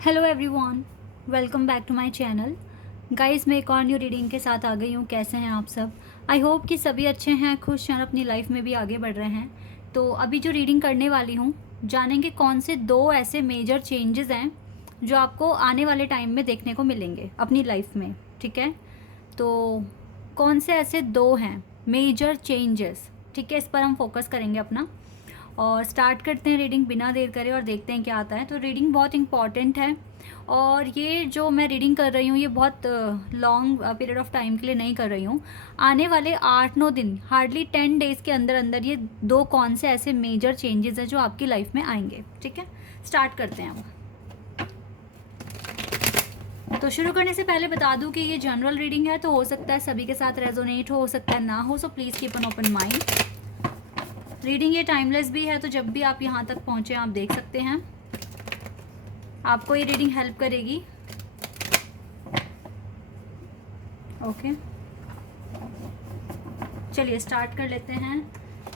Hello everyone, welcome back to my channel. Guys, मैं एक और न्यू रीडिंग के साथ आ गई हूँ। कैसे हैं आप सब? आई होप कि सभी अच्छे हैं, खुश हैं, अपनी लाइफ में भी आगे बढ़ रहे हैं। तो अभी जो रीडिंग करने वाली हूँ, जानेंगे कौन से दो ऐसे मेजर चेंजेस हैं जो आपको आने वाले टाइम में देखने को मिलेंगे अपनी लाइफ में। ठीक है, तो कौन से ऐसे दो हैं मेजर चेंजेस? ठीक है, इस पर हम फोकस करेंगे अपना और स्टार्ट करते हैं रीडिंग बिना देर करे और देखते हैं क्या आता है। तो रीडिंग बहुत इंपॉर्टेंट है और ये जो मैं रीडिंग कर रही हूँ ये बहुत लॉन्ग पीरियड ऑफ टाइम के लिए नहीं कर रही हूँ। आने वाले 8-9 दिन, हार्डली 10 डेज़ के अंदर अंदर ये दो कौन से ऐसे मेजर चेंजेस हैं जो आपकी लाइफ में आएंगे। ठीक है, स्टार्ट करते हैं अब। तो शुरू करने से पहले बता दूं कि ये जनरल रीडिंग है, तो हो सकता है सभी के साथ रेजोनेट हो सकता है ना हो, so please keep an open mind. Reading ये टाइमलेस भी है, तो जब भी आप यहाँ तक पहुँचे आप देख सकते हैं। आपको ये रीडिंग हेल्प करेगी। ओके, चलिए स्टार्ट कर लेते हैं।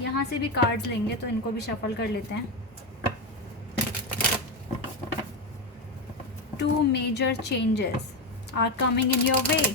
यहाँ से भी कार्ड्स लेंगे तो इनको भी शफल कर लेते हैं। 2 major changes are coming in your way.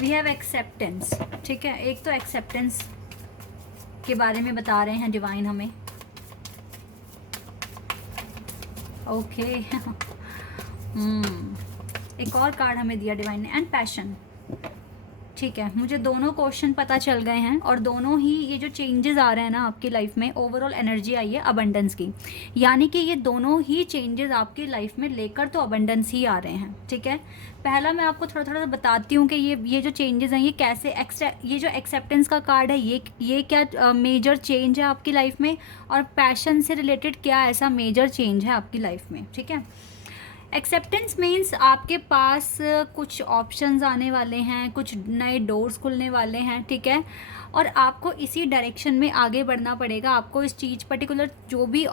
We have acceptance. ठीक है, एक तो एक्सेप्टेंस के बारे में बता रहे हैं डिवाइन हमें। ओके एक और कार्ड हमें दिया डिवाइन ने, एंड पैशन। ठीक है, मुझे दोनों क्वेश्चन पता चल गए हैं और दोनों ही ये जो चेंजेस आ रहे हैं ना आपकी लाइफ में, ओवरऑल एनर्जी आई है अबंडेंस की। यानी कि ये दोनों ही चेंजेस आपकी लाइफ में लेकर तो अबंडेंस ही आ रहे हैं। ठीक है, पहला मैं आपको थोड़ा थोड़ा बताती हूँ कि ये जो चेंजेस हैं ये कैसे ये जो एक्सेप्टेंस का कार्ड है ये क्या मेजर चेंज है आपकी लाइफ में, और पैशन से रिलेटेड क्या ऐसा मेजर चेंज है आपकी लाइफ में। ठीक है, एक्सेप्टेंस मीन्स आपके पास कुछ ऑप्शंस आने वाले हैं, कुछ नए डोर्स खुलने वाले हैं। ठीक है, और आपको इसी डायरेक्शन में आगे बढ़ना पड़ेगा। आपको इस चीज़ पर्टिकुलर जो भी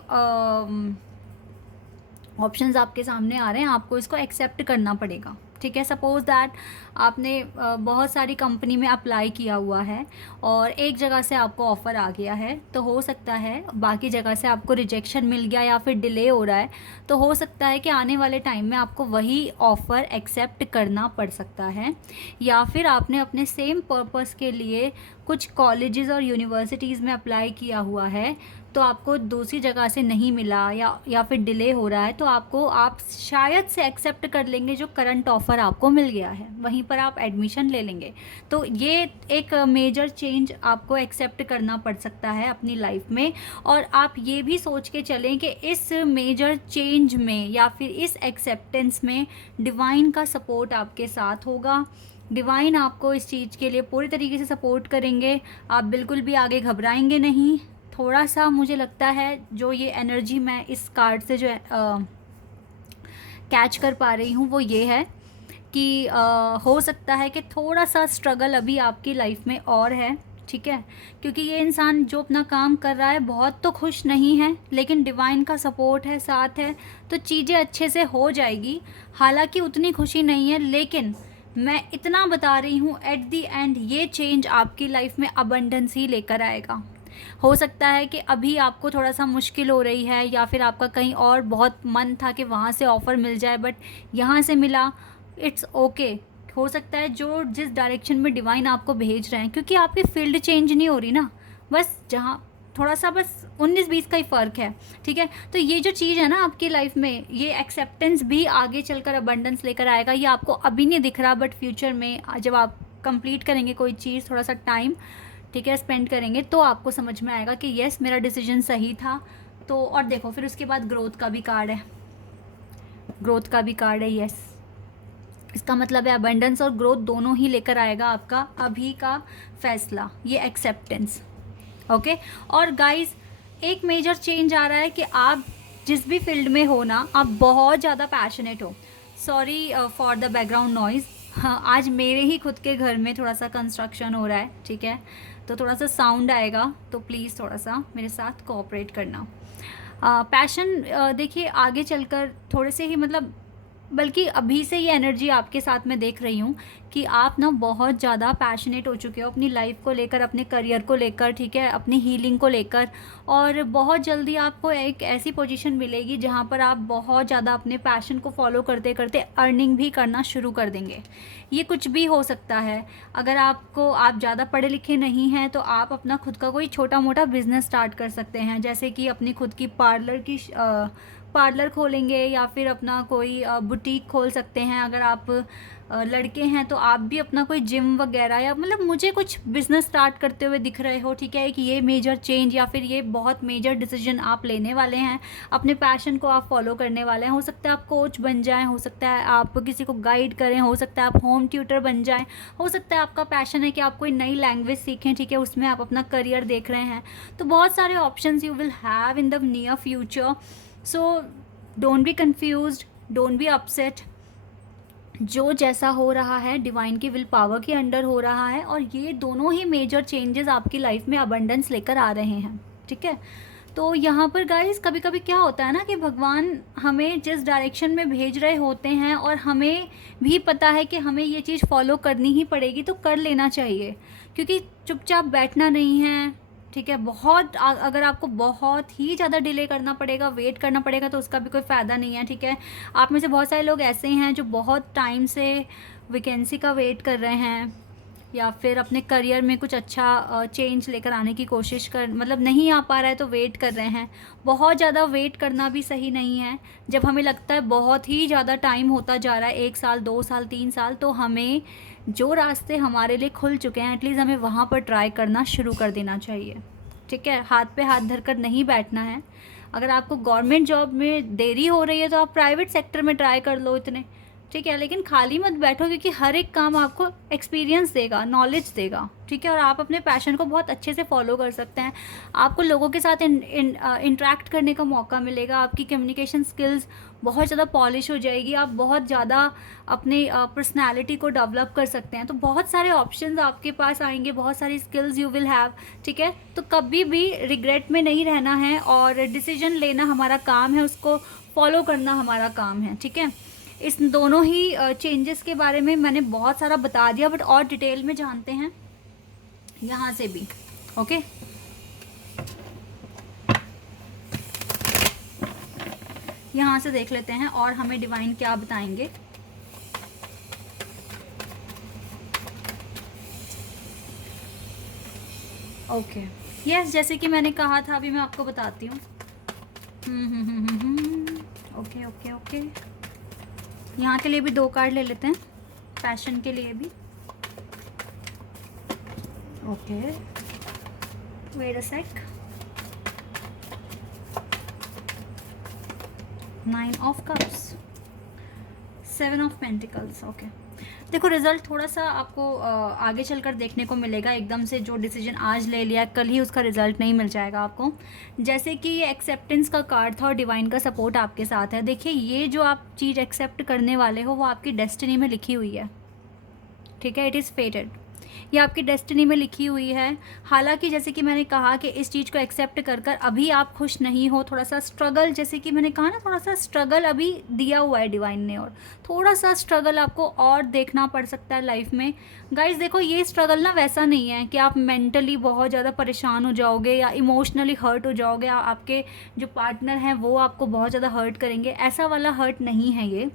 ऑप्शंस आपके सामने आ रहे हैं आपको इसको एक्सेप्ट करना पड़ेगा। ठीक है, सपोज दैट आपने बहुत सारी कंपनी में अप्लाई किया हुआ है और एक जगह से आपको ऑफ़र आ गया है, तो हो सकता है बाकी जगह से आपको रिजेक्शन मिल गया या फिर डिले हो रहा है, तो हो सकता है कि आने वाले टाइम में आपको वही ऑफ़र एक्सेप्ट करना पड़ सकता है। या फिर आपने अपने सेम पर्पस के लिए कुछ कॉलेजेस और यूनिवर्सिटीज़ में अप्लाई किया हुआ है, तो आपको दूसरी जगह से नहीं मिला या फिर डिले हो रहा है, तो आप शायद से एक्सेप्ट कर लेंगे जो करंट ऑफ़र आपको मिल गया है, वहीं पर आप एडमिशन ले लेंगे। तो ये एक मेजर चेंज आपको एक्सेप्ट करना पड़ सकता है अपनी लाइफ में। और आप ये भी सोच के चलें कि इस मेजर चेंज में या फिर इस एक्सेप्टेंस में डिवाइन का सपोर्ट आपके साथ होगा। डिवाइन आपको इस चीज़ के लिए पूरी तरीके से सपोर्ट करेंगे। आप बिल्कुल भी आगे घबराएंगे नहीं। थोड़ा सा मुझे लगता है जो ये एनर्जी मैं इस कार्ड से जो कैच कर पा रही हूँ वो ये है कि हो सकता है कि थोड़ा सा स्ट्रगल अभी आपकी लाइफ में और है। ठीक है, क्योंकि ये इंसान जो अपना काम कर रहा है बहुत तो खुश नहीं है, लेकिन डिवाइन का सपोर्ट है, साथ है, तो चीज़ें अच्छे से हो जाएगी। हालांकि उतनी खुशी नहीं है, लेकिन मैं इतना बता रही हूँ एट दी एंड ये चेंज आपकी लाइफ में अबंडेंस ही लेकर आएगा। हो सकता है कि अभी आपको थोड़ा सा मुश्किल हो रही है या फिर आपका कहीं और बहुत मन था कि वहाँ से ऑफ़र मिल जाए बट यहाँ से मिला, इट्स ओके। हो सकता है जो जिस डायरेक्शन में डिवाइन आपको भेज रहे हैं, क्योंकि आपकी फील्ड चेंज नहीं हो रही ना, बस जहाँ थोड़ा सा बस 19-20 का ही फ़र्क है। ठीक है, तो ये जो चीज़ है ना आपकी लाइफ में, ये एक्सेप्टेंस भी आगे चलकर अबंडेंस लेकर आएगा। ये आपको अभी नहीं दिख रहा बट फ्यूचर में जब आप कंप्लीट करेंगे कोई चीज़, थोड़ा सा टाइम ठीक है स्पेंड करेंगे, तो आपको समझ में आएगा कि यस मेरा डिसीजन सही था। तो और देखो फिर उसके बाद ग्रोथ का भी कार्ड है, ग्रोथ का भी कार्ड है। यस, इसका मतलब है अबंडेंस और ग्रोथ दोनों ही लेकर आएगा आपका अभी का फैसला, ये एक्सेप्टेंस। ओके, और गाइज एक मेजर चेंज आ रहा है कि आप जिस भी फील्ड में हो ना, आप बहुत ज़्यादा पैशनेट हो। Sorry for the background noise. हाँ, आज मेरे ही खुद के घर में थोड़ा सा कंस्ट्रक्शन हो रहा है। ठीक है, तो थोड़ा सा साउंड आएगा, तो प्लीज़ थोड़ा सा मेरे साथ कोऑपरेट करना। पैशन देखिए आगे चलकर थोड़े से ही मतलब, बल्कि अभी से ये एनर्जी आपके साथ मैं देख रही हूँ कि आप ना बहुत ज़्यादा पैशनेट हो चुके हो अपनी लाइफ को लेकर, अपने करियर को लेकर, ठीक है, अपनी हीलिंग को लेकर। और बहुत जल्दी आपको एक ऐसी पोजीशन मिलेगी जहाँ पर आप बहुत ज़्यादा अपने पैशन को फॉलो करते करते अर्निंग भी करना शुरू कर देंगे। ये कुछ भी हो सकता है। अगर आप ज़्यादा पढ़े लिखे नहीं हैं तो आप अपना खुद का कोई छोटा मोटा बिजनेस स्टार्ट कर सकते हैं, जैसे कि अपनी खुद की पार्लर खोलेंगे या फिर अपना कोई बुटीक खोल सकते हैं। अगर आप लड़के हैं तो आप भी अपना कोई जिम वगैरह, या मतलब मुझे कुछ बिजनेस स्टार्ट करते हुए दिख रहे हो, ठीक है, कि ये मेजर चेंज या फिर ये बहुत मेजर डिसीजन आप लेने वाले हैं, अपने पैशन को आप फॉलो करने वाले हैं। हो सकता है आप कोच बन जाएं, हो सकता है आप किसी को गाइड करें, हो सकता है आप होम ट्यूटर बन जाएं, हो सकता है आपका पैशन है कि आप कोई नई लैंग्वेज सीखें, ठीक है, उसमें आप अपना करियर देख रहे हैं। तो बहुत सारे options you will have in the near future. So don't be confused, don't be upset. जो जैसा हो रहा है डिवाइन की विल पावर के अंडर हो रहा है, और ये दोनों ही मेजर चेंजेस आपकी लाइफ में अबंडेंस लेकर आ रहे हैं, ठीक है। तो यहाँ पर गाइस कभी कभी क्या होता है ना कि भगवान हमें जिस डायरेक्शन में भेज रहे होते हैं और हमें भी पता है कि हमें ये चीज़ फॉलो करनी ही पड़ेगी, तो कर लेना चाहिए, क्योंकि चुपचाप बैठना नहीं है, ठीक है। अगर आपको बहुत ही ज़्यादा डिले करना पड़ेगा, वेट करना पड़ेगा, तो उसका भी कोई फ़ायदा नहीं है, ठीक है। आप में से बहुत सारे लोग ऐसे हैं जो बहुत टाइम से वैकेंसी का वेट कर रहे हैं, या फिर अपने करियर में कुछ अच्छा चेंज लेकर आने की कोशिश मतलब नहीं आ पा रहा है तो वेट कर रहे हैं। बहुत ज़्यादा वेट करना भी सही नहीं है। जब हमें लगता है बहुत ही ज़्यादा टाइम होता जा रहा है, 1 साल 2 साल 3 साल, तो हमें जो रास्ते हमारे लिए खुल चुके हैं एटलीस्ट हमें वहाँ पर ट्राई करना शुरू कर देना चाहिए, ठीक है। हाथ पे हाथ धरकर नहीं बैठना है। अगर आपको गवर्नमेंट जॉब में देरी हो रही है तो आप प्राइवेट सेक्टर में ट्राई कर लो इतने, ठीक है, लेकिन खाली मत बैठो, क्योंकि हर एक काम आपको एक्सपीरियंस देगा, नॉलेज देगा, ठीक है। और आप अपने पैशन को बहुत अच्छे से फॉलो कर सकते हैं। आपको लोगों के साथ इंटरेक्ट करने का मौका मिलेगा, आपकी कम्युनिकेशन स्किल्स बहुत ज़्यादा पॉलिश हो जाएगी, आप बहुत ज़्यादा अपने पर्सनैलिटी को डेवलप कर सकते हैं। तो बहुत सारे ऑप्शंस आपके पास आएंगे, बहुत सारी स्किल्स यू विल हैव, ठीक है। तो कभी भी रिग्रेट में नहीं रहना है, और डिसीजन लेना हमारा काम है, उसको फॉलो करना हमारा काम है, ठीक है। इस दोनों ही चेंजेस के बारे में मैंने बहुत सारा बता दिया, बट और डिटेल में जानते हैं यहाँ से भी, ओके। यहाँ से देख लेते हैं और हमें डिवाइन क्या बताएंगे। ओके यस, जैसे कि मैंने कहा था, अभी मैं आपको बताती हूँ। ओके ओके ओके, यहाँ के लिए भी 2 कार्ड ले लेते हैं, पैशन के लिए भी। Okay wait a sec. 9 of cups, 7 of pentacles. Okay देखो, रिजल्ट थोड़ा सा आपको आगे चलकर देखने को मिलेगा। एकदम से जो डिसीजन आज ले लिया कल ही उसका रिजल्ट नहीं मिल जाएगा आपको। जैसे कि ये एक्सेप्टेंस का कार्ड था और डिवाइन का सपोर्ट आपके साथ है। देखिए, ये जो आप चीज़ एक्सेप्ट करने वाले हो वो आपकी डेस्टिनी में लिखी हुई है, ठीक है। इट इज़ फेटेड, ये आपकी डेस्टिनी में लिखी हुई है। हालांकि जैसे कि मैंने कहा कि इस चीज़ को एक्सेप्ट कर कर अभी आप खुश नहीं हो, थोड़ा सा स्ट्रगल, जैसे कि मैंने कहा ना, थोड़ा सा स्ट्रगल अभी दिया हुआ है डिवाइन ने, और थोड़ा सा स्ट्रगल आपको और देखना पड़ सकता है लाइफ में। गाइस देखो, ये स्ट्रगल ना वैसा नहीं है कि आप मेंटली बहुत ज़्यादा परेशान हो जाओगे या इमोशनली हर्ट हो जाओगे, आपके जो पार्टनर हैं वो आपको बहुत ज़्यादा हर्ट करेंगे, ऐसा वाला हर्ट नहीं है ये।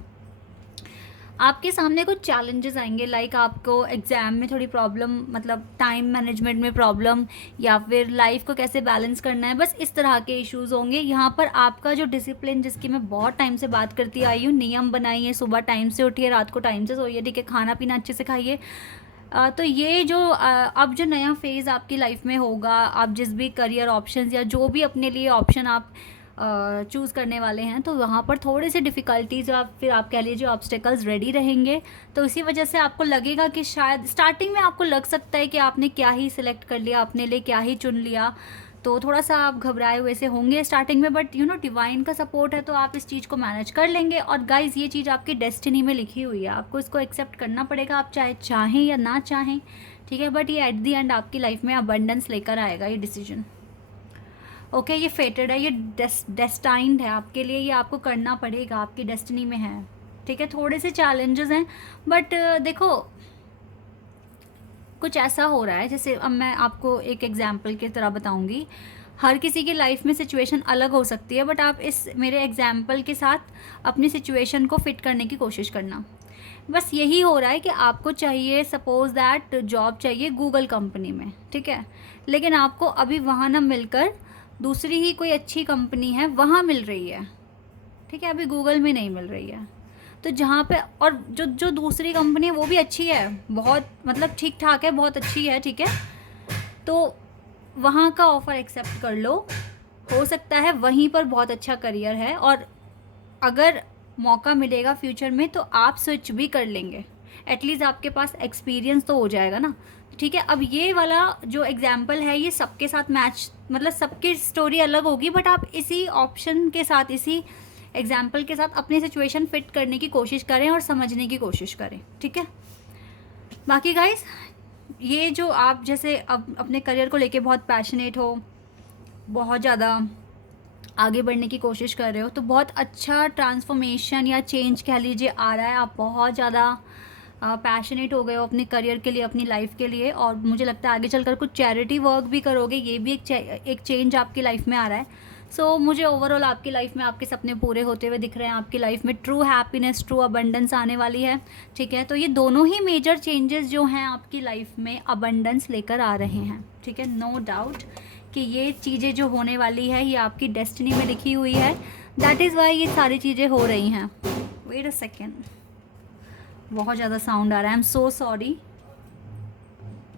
आपके सामने कुछ चैलेंजेस आएंगे, लाइक आपको एग्ज़ाम में थोड़ी प्रॉब्लम, मतलब टाइम मैनेजमेंट में प्रॉब्लम, या फिर लाइफ को कैसे बैलेंस करना है, बस इस तरह के इश्यूज़ होंगे। यहाँ पर आपका जो डिसिप्लिन, जिसकी मैं बहुत टाइम से बात करती आई हूँ, नियम बनाइए, सुबह टाइम से उठिए, रात को टाइम से सोइए, ठीक है, खाना पीना अच्छे से खाइए। तो ये जो अब जो नया फेज़ आपकी लाइफ में होगा, आप जिस भी करियर ऑप्शंस या जो भी अपने लिए ऑप्शन आप चूज़ करने वाले हैं, तो वहाँ पर थोड़े से डिफ़िकल्टीज, फिर आप कह लीजिए ऑब्स्टेकल्स रेडी रहेंगे। तो इसी वजह से आपको लगेगा कि शायद स्टार्टिंग में आपको लग सकता है कि आपने क्या ही सिलेक्ट कर लिया, अपने लिए क्या ही चुन लिया, तो थोड़ा सा आप घबराए हुए से होंगे स्टार्टिंग में, बट डिवाइन का सपोर्ट है तो आप इस चीज़ को मैनेज कर लेंगे। और गाइज, ये चीज़ आपकी डेस्टिनी में लिखी हुई है, आपको इसको एक्सेप्ट करना पड़ेगा, आप चाहें या ना चाहें, ठीक है। बट ये एट दी एंड आपकी लाइफ में अबंडेंस लेकर आएगा, ये डिसीजन। ओके, ये फेटेड है, ये डेस्टाइंड है आपके लिए, ये आपको करना पड़ेगा, आपकी डेस्टिनी में है, ठीक है। थोड़े से चैलेंजेस हैं, बट देखो कुछ ऐसा हो रहा है, जैसे अब मैं आपको एक एग्जांपल की तरह बताऊंगी। हर किसी की लाइफ में सिचुएशन अलग हो सकती है, बट आप इस मेरे एग्जांपल के साथ अपनी सिचुएशन को फिट करने की कोशिश करना। बस यही हो रहा है कि आपको चाहिए, सपोज दैट जॉब चाहिए गूगल कंपनी में, ठीक है, लेकिन आपको अभी वहाँ ना मिलकर दूसरी ही कोई अच्छी कंपनी है वहाँ मिल रही है, ठीक है, अभी गूगल में नहीं मिल रही है। तो जहाँ पे, और जो जो दूसरी कंपनी है वो भी अच्छी है, बहुत मतलब ठीक ठाक है, बहुत अच्छी है, ठीक है, तो वहाँ का ऑफ़र एक्सेप्ट कर लो। हो सकता है वहीं पर बहुत अच्छा करियर है, और अगर मौका मिलेगा फ्यूचर में तो आप स्विच भी कर लेंगे, एटलीस्ट आपके पास एक्सपीरियंस तो हो जाएगा ना, ठीक है। अब ये वाला जो एग्जाम्पल है ये सबके साथ मैच, मतलब सबकी स्टोरी अलग होगी, बट आप इसी ऑप्शन के साथ, इसी एग्जाम्पल के साथ अपनी सिचुएशन फिट करने की कोशिश करें और समझने की कोशिश करें, ठीक है। बाकी गाइस, ये जो आप जैसे अब अपने करियर को लेके बहुत पैशनेट हो, बहुत ज़्यादा आगे बढ़ने की कोशिश कर रहे हो, तो बहुत अच्छा ट्रांसफॉर्मेशन या चेंज कह लीजिए आ रहा है। आप बहुत ज़्यादा पैशनेट हो गए हो अपने करियर के लिए, अपनी लाइफ के लिए, और मुझे लगता है आगे चलकर कुछ चैरिटी वर्क भी करोगे, ये भी एक चेंज आपकी लाइफ में आ रहा है। सो मुझे ओवरऑल आपकी लाइफ में आपके सपने पूरे होते हुए दिख रहे हैं, आपकी लाइफ में ट्रू हैप्पीनेस, ट्रू अबंडेंस आने वाली है, ठीक है। तो ये दोनों ही मेजर चेंजेस जो हैं आपकी लाइफ में अबंडेंस लेकर आ रहे हैं, ठीक है। नो डाउट कि ये चीज़ें जो होने वाली है ये आपकी डेस्टिनी में लिखी हुई है, दैट इज़ वाई ये सारी चीज़ें हो रही हैं। वेट अ सेकेंड, बहुत ज़्यादा साउंड आ रहा है, आई एम सो सॉरी,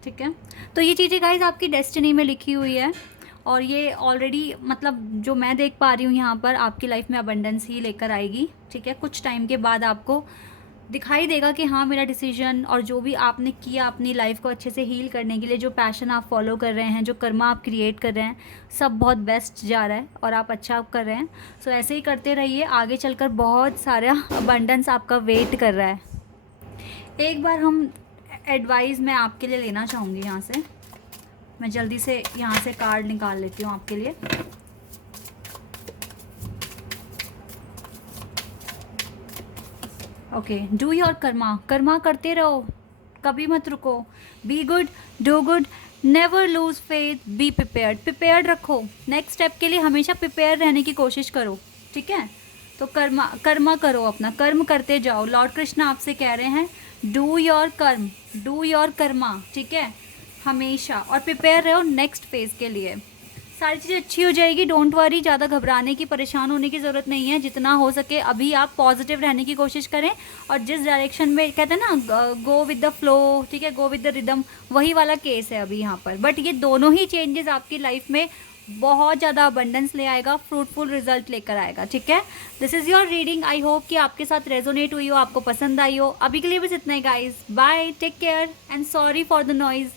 ठीक है। तो ये चीज़ें गाइज आपकी डेस्टिनी में लिखी हुई है, और ये ऑलरेडी मतलब जो मैं देख पा रही हूँ यहाँ पर आपकी लाइफ में अबंडेंस ही लेकर आएगी, ठीक है। कुछ टाइम के बाद आपको दिखाई देगा कि हाँ, मेरा डिसीजन और जो भी आपने किया अपनी लाइफ को अच्छे से हील करने के लिए, जो पैशन आप फॉलो कर रहे हैं, जो कर्मा आप क्रिएट कर रहे हैं, सब बहुत बेस्ट जा रहा है और आप अच्छा कर रहे हैं। सो ऐसे ही करते रहिए, आगे चलकर बहुत सारा अबंडेंस आपका वेट कर रहा है। एक बार हम एडवाइस मैं आपके लिए लेना चाहूँगी, यहाँ से मैं जल्दी से यहाँ से कार्ड निकाल लेती हूँ आपके लिए। Okay, do your Karma, Karma करते रहो, कभी मत रुको, be good, do good, never lose faith, be prepared, prepared रखो, नेक्स्ट स्टेप के लिए हमेशा प्रिपेयर रहने की कोशिश करो, ठीक है। तो कर्मा करो, अपना कर्म करते जाओ। लॉर्ड कृष्ण आपसे कह रहे हैं डू योर कर्म, डू योर कर्मा, ठीक है, हमेशा, और प्रिपेयर रहो नेक्स्ट फेज़ के लिए। सारी चीज़ें अच्छी हो जाएगी, डोंट वरी, ज़्यादा घबराने की, परेशान होने की ज़रूरत नहीं है। जितना हो सके अभी आप पॉजिटिव रहने की कोशिश करें, और जिस डायरेक्शन में कहते हैं ना गो विद द फ्लो, ठीक है, गो विद द रिदम, वही वाला केस है अभी यहाँ पर। बट ये दोनों ही चेंजेस आपकी लाइफ में बहुत ज़्यादा अबंडेंस ले आएगा, फ्रूटफुल रिजल्ट लेकर आएगा, ठीक है। This is your reading, I hope कि आपके साथ रेजोनेट हुई हो, आपको पसंद आई हो। अभी के लिए बस इतना ही guys, bye, take care and sorry for the noise.